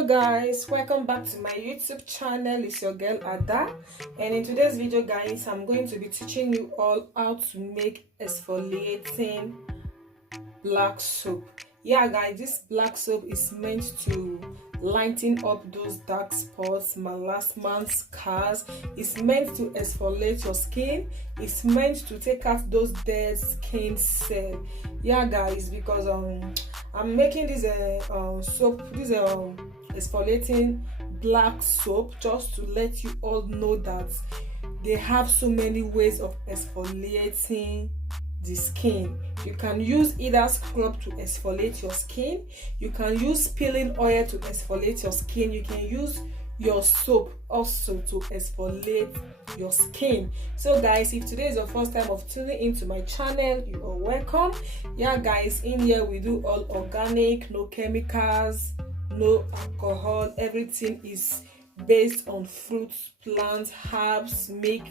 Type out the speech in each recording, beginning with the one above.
Hello guys, welcome back to my YouTube channel. It's your girl Ada, and in today's video guys, I'm going to be teaching you all how to make exfoliating black soap. Yeah guys, this black soap is meant to lighten up those dark spots, melasma, scars. It's meant to exfoliate your skin. It's meant to take out those dead skin cells. Yeah guys, because I'm making this soap, this exfoliating black soap, just to let you all know that they have so many ways of exfoliating the skin. You can use either scrub to exfoliate your skin, you can use peeling oil to exfoliate your skin, you can use your soap also to exfoliate your skin. So guys, if today is your first time of tuning into my channel, you are welcome. Yeah guys, in here we do all organic, no chemicals, no alcohol. Everything is based on fruits, plants, herbs, milk,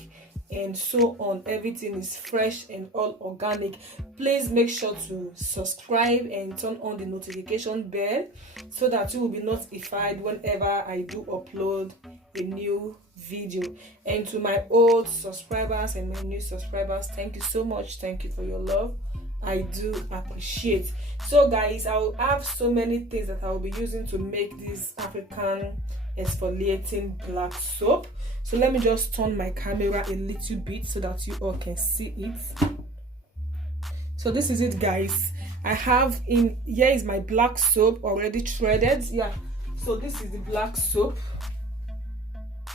and so on. Everything is fresh and all organic. Please make sure to subscribe and turn on the notification bell so that you will be notified whenever I do upload a new video. And to my old subscribers and my new subscribers, thank you so much. Thank you for your love. I do appreciate. So guys, I will have so many things that I will be using to make this African exfoliating black soap. So let me just turn my camera a little bit so that you all can see it. So this is it guys. I have in here is my black soap already shredded. Yeah, so this is the black soap.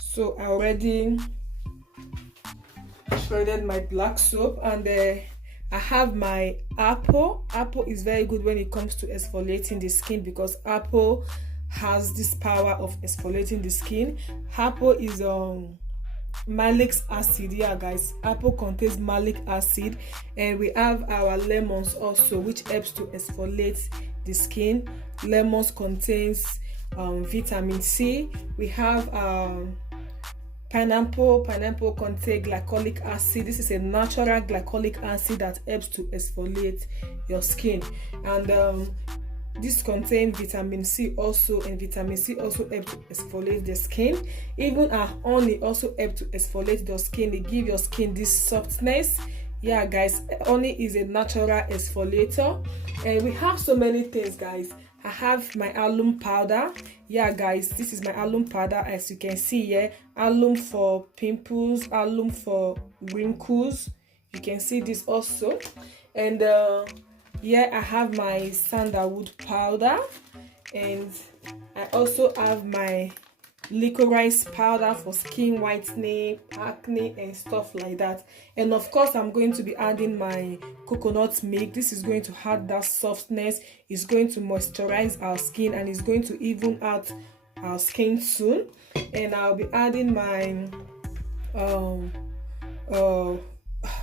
So I already shredded my black soap, and I have my apple. Apple is very good when it comes to exfoliating the skin because apple has this power of exfoliating the skin. Apple is malic acid. Yeah guys, apple contains malic acid. And we have our lemons also, which helps to exfoliate the skin. Lemons contains vitamin C. We have pineapple contains glycolic acid. This is a natural glycolic acid that helps to exfoliate your skin. And this contains vitamin C also, and vitamin C also helps to exfoliate the skin. Even our honey also helps to exfoliate your skin. It gives your skin this softness. Yeah guys, honey is a natural exfoliator. And we have so many things guys. I have my alum powder. Yeah guys, this is my alum powder. As you can see here, alum for pimples, alum for wrinkles. You can see this also. And here I have my sandalwood powder, and I also have my licorice powder for skin whitening, acne, and stuff like that. And of course, I'm going to be adding my coconut milk. This is going to add that softness. It's going to moisturize our skin, and it's going to even out our skin soon. And I'll be adding my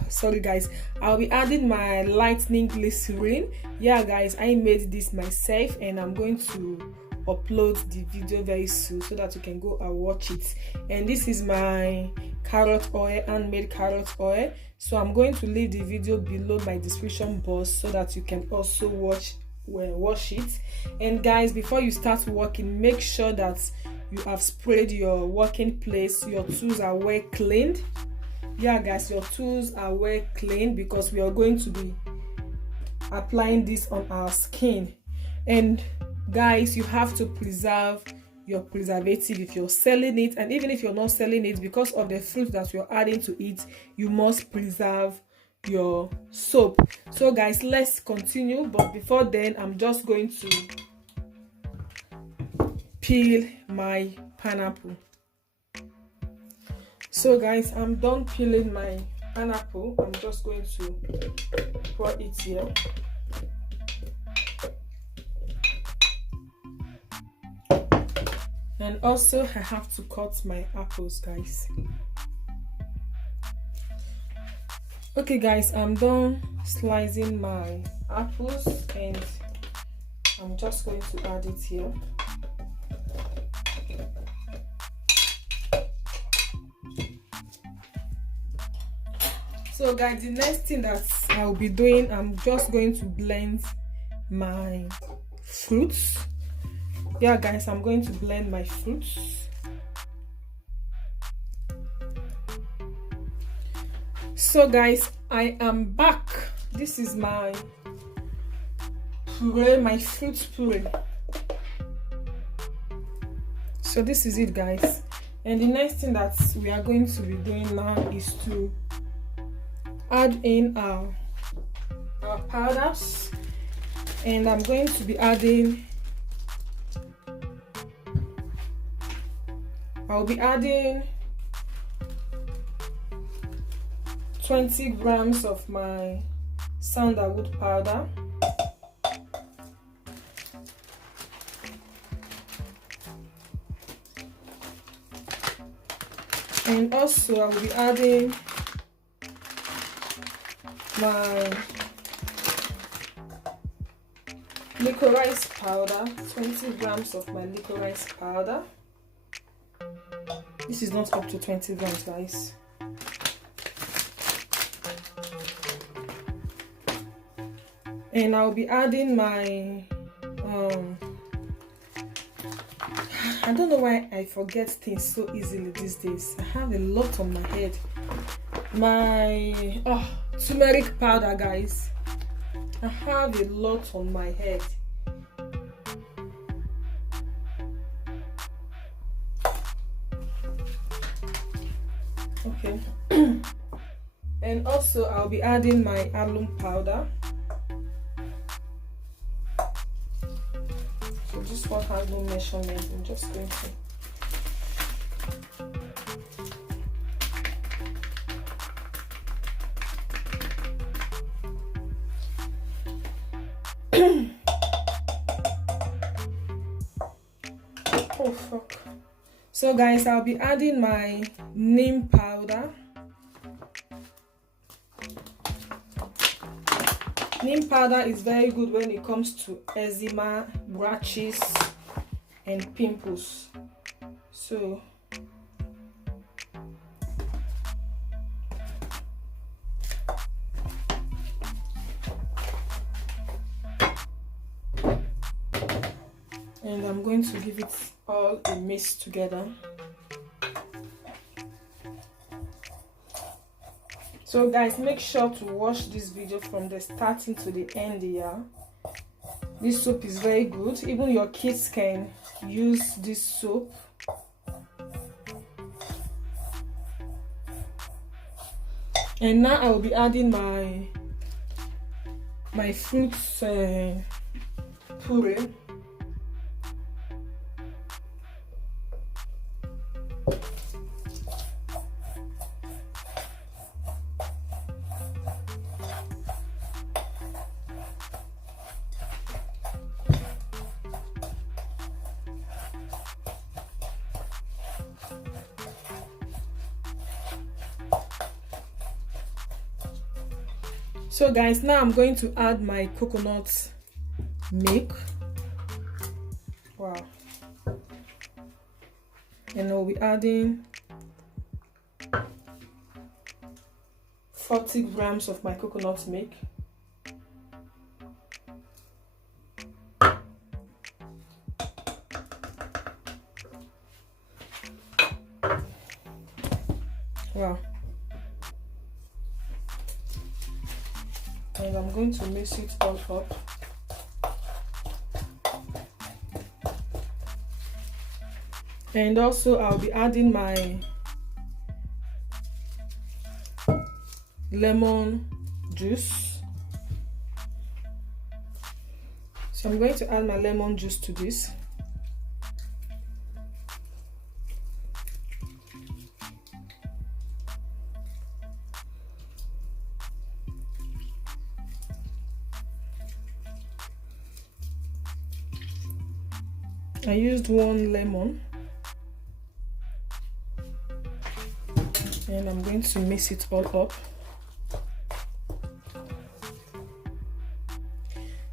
sorry guys, I'll be adding my lightening glycerin. Yeah guys, I made this myself, and I'm going to upload the video very soon so that you can go and watch it. And this is my carrot oil, handmade carrot oil. So I'm going to leave the video below my description box so that you can also watch it. And guys, before you start working, make sure that you have sprayed your working place. Your tools are well cleaned. Yeah guys, your tools are well cleaned because we are going to be applying this on our skin. And guys, you have to preserve your preservative if you're selling it, and even if you're not selling it, because of the fruit that you're adding to it, you must preserve your soap. So guys, let's continue. But before then, I'm just going to peel my pineapple. So guys, I'm done peeling my pineapple. I'm just going to pour it here. And also I have to cut my apples guys. Okay guys, I'm done slicing my apples, and I'm just going to add it here. So guys, the next thing that I'll be doing, I'm just going to blend my fruits. yeah guys, I'm going to blend my fruits. So guys, I am back. This is my puree, my fruit puree. So this is it guys, and the next thing that we are going to be doing now is to add in our powders, and I'm going to be adding, I'll be adding 20 grams of my sandalwood powder, and also I will be adding my licorice powder, 20 grams of my licorice powder. This is not up to 20 grams guys. And I'll be adding my I don't know why I forget things so easily these days. I have a lot on my head. My turmeric powder guys. I have a lot on my head. Okay. And also I'll be adding my alum powder. So this one has no measurement. I'm just going to oh fuck. So guys, I'll be adding my neem powder. Neem powder is very good when it comes to eczema, rashes, and pimples. So and I'm going to give it all a mix together. So guys, make sure to watch this video from the starting to the end here. This soap is very good. Even your kids can use this soap. And now I will be adding my fruits puree. So guys, now I'm going to add my coconut milk. Wow. And I'll be adding 40 grams of my coconut milk. Wow. And I'm going to mix it all up. And also I'll be adding my lemon juice. So I'm going to add my lemon juice to this. I used 1 lemon, and I'm going to mix it all up.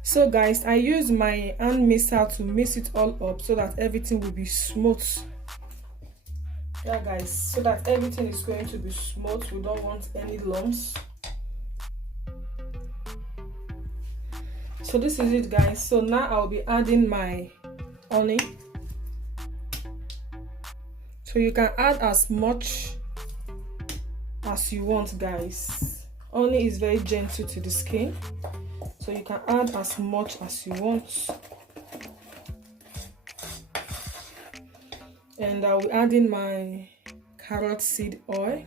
So guys, I use my hand mixer to mix it all up so that everything will be smooth. Yeah guys, so that everything is going to be smooth. We don't want any lumps. So this is it guys. So now I'll be adding my honey. So you can add as much as you want, guys. Honey is very gentle to the skin, so you can add as much as you want. And I'll be adding my carrot seed oil.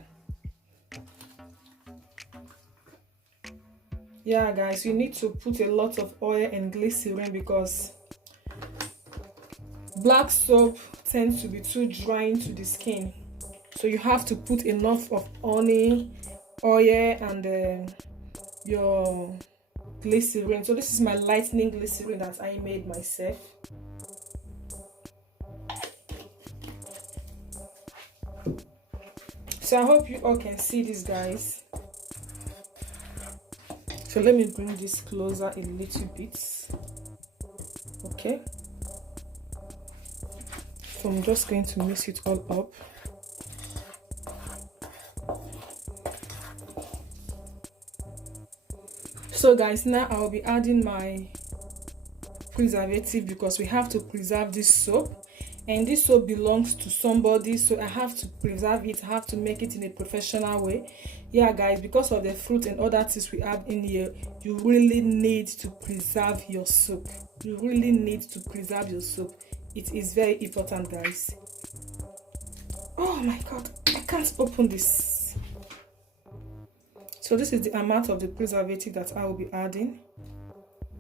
Yeah, guys, you need to put a lot of oil and glycerin because black soap tends to be too drying to the skin. So you have to put enough of honey, oil, and your glycerin. So this is my lightening glycerin that I made myself. So I hope you all can see this, guys. So let me bring this closer a little bit. Okay. So I'm just going to mix it all up. So guys, now I'll be adding my preservative because we have to preserve this soap. And this soap belongs to somebody, so I have to preserve it. I have to make it in a professional way. Yeah, guys, because of the fruit and other things we have in here, you really need to preserve your soap. You really need to preserve your soap. It is very important, guys. Oh my god, I can't open this. So this is the amount of the preservative that I will be adding.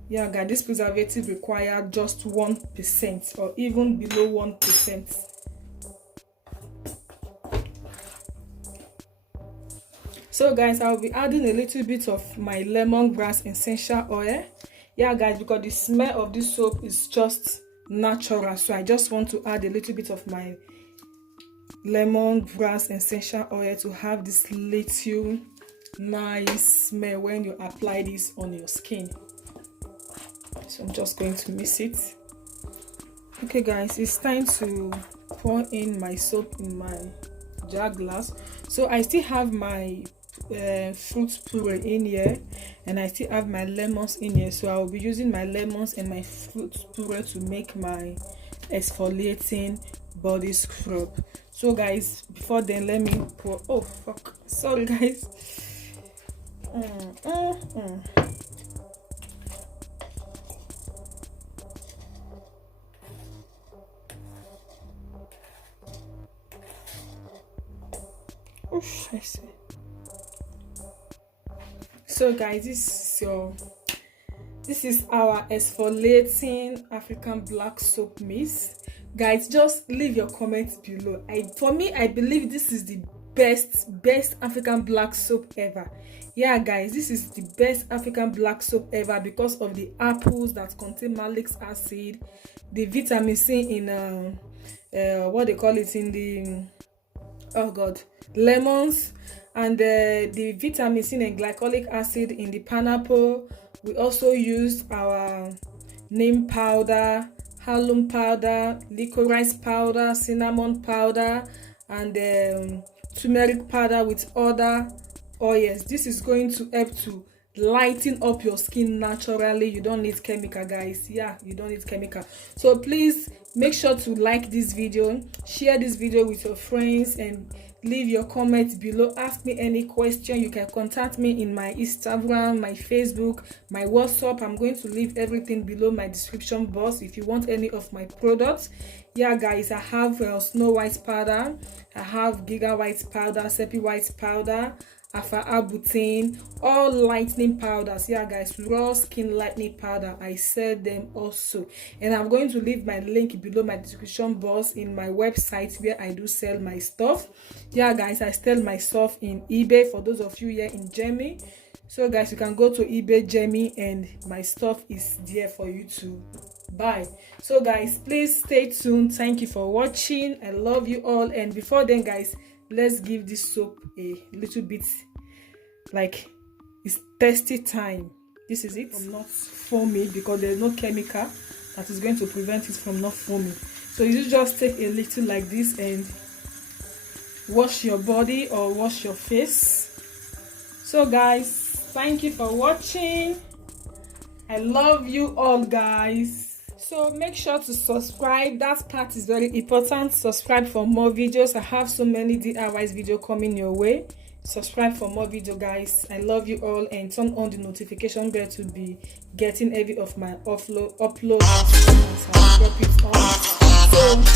Yeah, guys, this preservative requires just 1% or even below 1%. So guys, I'll be adding a little bit of my lemongrass essential oil. Yeah, guys, because the smell of this soap is just natural, so I just want to add a little bit of my lemongrass essential oil to have this little nice smell when you apply this on your skin. So I'm just going to mix it. Okay, guys, it's time to pour in my soap in my jar glass. So I still have my fruit puree in here, and I still have my lemons in here. So I will be using my lemons and my fruit puree to make my exfoliating body scrub. So guys, before then, let me pour. Oh fuck, sorry guys. Oof, I see. So guys, this is our exfoliating African black soap mist. Guys, just leave your comments below. For me, I believe this is the best African black soap ever. Yeah, guys, this is the best African black soap ever because of the apples that contain malic acid, the vitamin C in what they call it in the lemons, and the vitamin C and glycolic acid in the pineapple. We also used our neem powder, alum powder, licorice powder, cinnamon powder, and turmeric powder with other oils. This is going to help to lighten up your skin naturally. You don't need chemical, guys. Yeah, you don't need chemical. So please make sure to like this video, share this video with your friends, and leave your comments below. Ask me any question. You can contact me in my Instagram, my Facebook, my WhatsApp. I'm going to leave everything below my description box if you want any of my products. Yeah, guys, I have Snow White powder, I have Giga White powder, Sepia White powder, Alpha Arbutin, all lightening powders. Yeah, guys, raw skin lightening powder, I sell them also, and I'm going to leave my link below my description box in my website where I do sell my stuff. Yeah, guys, I sell my stuff in eBay for those of you here in Germany. So guys, you can go to eBay Germany and my stuff is there for you to buy. So guys, please stay tuned. Thank you for watching. I love you all. And before then, guys, let's give this soap a little bit, like, it's tasty time. This is it. Not foamy because there's no chemical that is going to prevent it from not foaming. So you just take a little like this and wash your body or wash your face. So guys, thank you for watching. I love you all, guys. So make sure to subscribe. That part is very important. Subscribe for more videos. I have so many DIYs video coming your way. Subscribe for more video, guys. I love you all, and turn on the notification bell to be getting every of my upload as soon as I drop it on. So